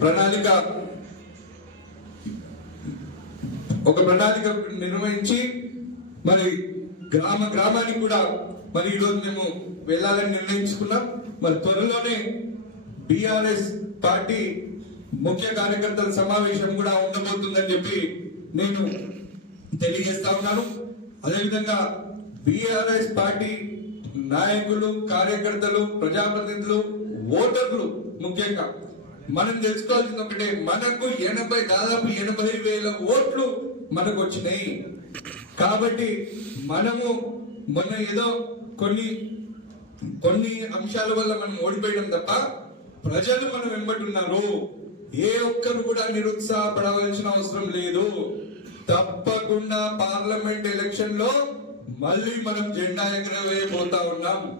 ప్రణాళిక ఒక ప్రణాళిక నిర్వహించి మరి గ్రామ గ్రామానికి కూడా మరి ఈరోజు మేము వెళ్ళాలని నిర్ణయించుకున్నాం. మరి త్వరలోనే బీఆర్ఎస్ పార్టీ ముఖ్య కార్యకర్తల సమావేశం కూడా ఉండబోతుందని చెప్పి నేను తెలియజేస్తా ఉన్నాను. అదేవిధంగా బీఆర్ఎస్ పార్టీ నాయకులు కార్యకర్తలు ప్రజాప్రతినిధులు ఓటర్లు ముఖ్యంగా మనం తెలుసుకోవాల్సింది ఒకటే మనకు ఎనభై దాదాపు ఎనభై వేల ఓట్లు మనకు వచ్చినాయి. కాబట్టి మనము మొన్న ఏదో కొన్ని కొన్ని అంశాల వల్ల మనం ఓడిపోయడం తప్ప ప్రజలు మనం వెంబడున్నారు ఏ ఒక్కరు కూడా నిరుత్సాహపడవలసిన అవసరం లేదు. తప్పకుండా పార్లమెంట్ ఎలక్షన్లో మళ్ళీ మనం జెండా ఎగరవేయబోతా ఉన్నాం.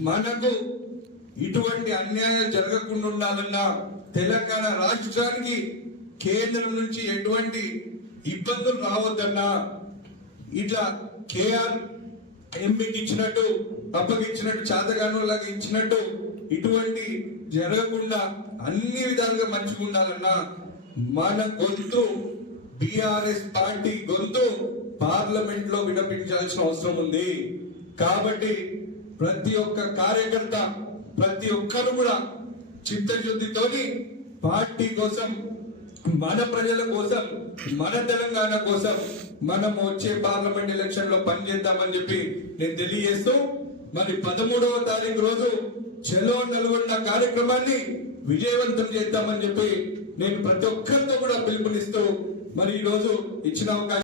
మనకు ఇటువంటి అన్యాయం జరగకుండా ఉండాలన్నా తెలంగాణ రాష్ట్రానికి కేంద్రం నుంచి ఎటువంటి ఇబ్బందులు రావద్దన్నా ఇట్లా కేఆర్ ఎంపీకి ఇచ్చినట్టు అప్పగిచ్చినట్టు చాతగాను లాగా ఇచ్చినట్టు ఇటువంటి జరగకుండా అన్ని విధాలుగా మంచిగా ఉండాలన్నా మన గొంతు బిఆర్ఎస్ పార్టీ గొంతు పార్లమెంట్లో వినిపించాల్సిన అవసరం ఉంది. కాబట్టి ప్రతి ఒక్క కార్యకర్త ప్రతి ఒక్కరు కూడా చిత్తశుద్ధితోని పార్టీ కోసం మన ప్రజల కోసం మన తెలంగాణ కోసం మనం వచ్చే పార్లమెంట్ ఎలక్షన్లో పనిచేద్దామని చెప్పి నేను తెలియజేస్తూ మరి పదమూడవ తారీఖు రోజు చెలో నల్గొండ కార్యక్రమాన్ని విజయవంతం చేద్దామని చెప్పి నేను ప్రతి ఒక్కరితో కూడా పిలుపునిస్తూ మరి ఈ రోజు ఇచ్చిన అవకాశం